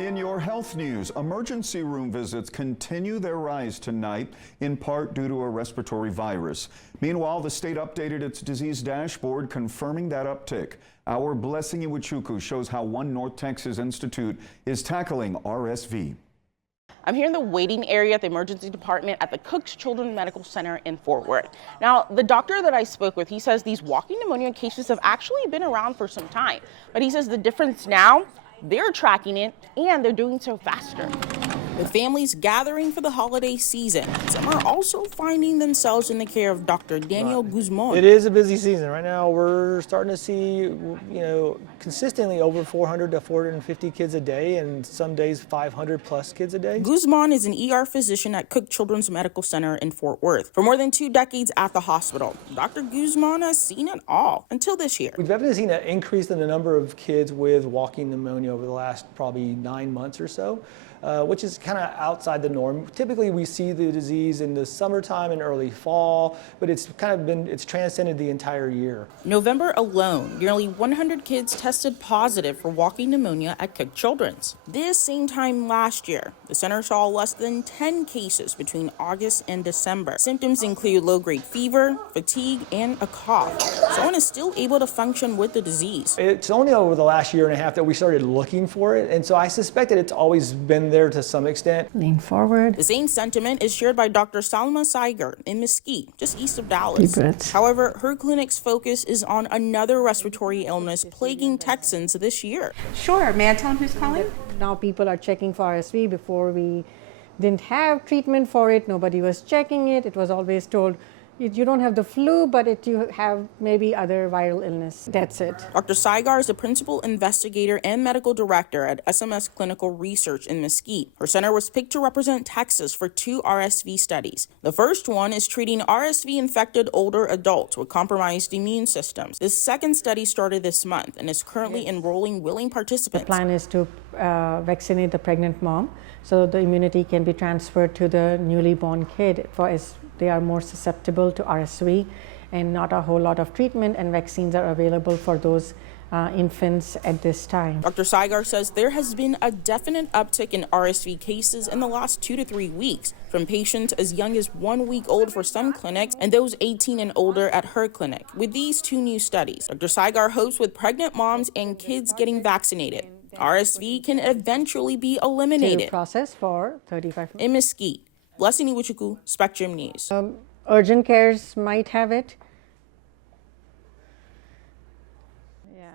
In your health news, emergency room visits continue their rise tonight, in part due to a respiratory virus. Meanwhile, the state updated its disease dashboard, confirming that uptick. Our Blessing Iwachuku shows how one North Texas institute is tackling RSV. I'm here in the waiting area at the emergency department at the Cook's Children's Medical Center in Fort Worth. Now, the doctor that I spoke with, he says these walking pneumonia cases have actually been around for some time, but he says the difference now, they're tracking it and they're doing so faster. With families gathering for the holiday season, some are also finding themselves in the care of Dr. Daniel Guzman. It is a busy season. Right now we're starting to see, consistently over 400 to 450 kids a day, and some days 500 plus kids a day. Guzman is an ER physician at Cook Children's Medical Center in Fort Worth. For more than 2 decades at the hospital, Dr. Guzman has seen it all until this year. We've definitely seen an increase in the number of kids with walking pneumonia over the last probably 9 months or so. Which is kind of outside the norm. Typically we see the disease in the summertime and early fall, but it's transcended the entire year. November alone, nearly 100 kids tested positive for walking pneumonia at Cook Children's. This same time last year, the center saw less than 10 cases between August and December. Symptoms include low-grade fever, fatigue, and a cough. Someone is still able to function with the disease. It's only over the last year and a half that we started looking for it, and so I suspect that it's always been there to some extent. Lean forward. The same sentiment is shared by Dr. Salma Saiger in Mesquite, just east of Dallas. Deep breaths. However, her clinic's focus is on another respiratory illness plaguing Texans this year. Sure. May I tell them who's calling? Now people are checking for RSV. Before we didn't have treatment for it. Nobody was checking it. It was always told, you don't have the flu, but you have maybe other viral illness. That's it. Dr. Saigar is the principal investigator and medical director at SMS Clinical Research in Mesquite. Her center was picked to represent Texas for 2 RSV studies. The first one is treating RSV-infected older adults with compromised immune systems. The second study started this month and is currently enrolling willing participants. The plan is to vaccinate the pregnant mom so the immunity can be transferred to the newly born kid as they are more susceptible to RSV, and not a whole lot of treatment and vaccines are available for those infants at this time. Dr. Saigar says there has been a definite uptick in RSV cases in the last 2 to 3 weeks, from patients as young as 1 week old for some clinics and those 18 and older at her clinic. With these 2 new studies, Dr. Saigar hopes with pregnant moms and kids getting vaccinated, RSV can eventually be eliminated. Process for 35. In Mesquite, Blessing Iwachuku, Spectrum News. Urgent cares might have it. Yeah.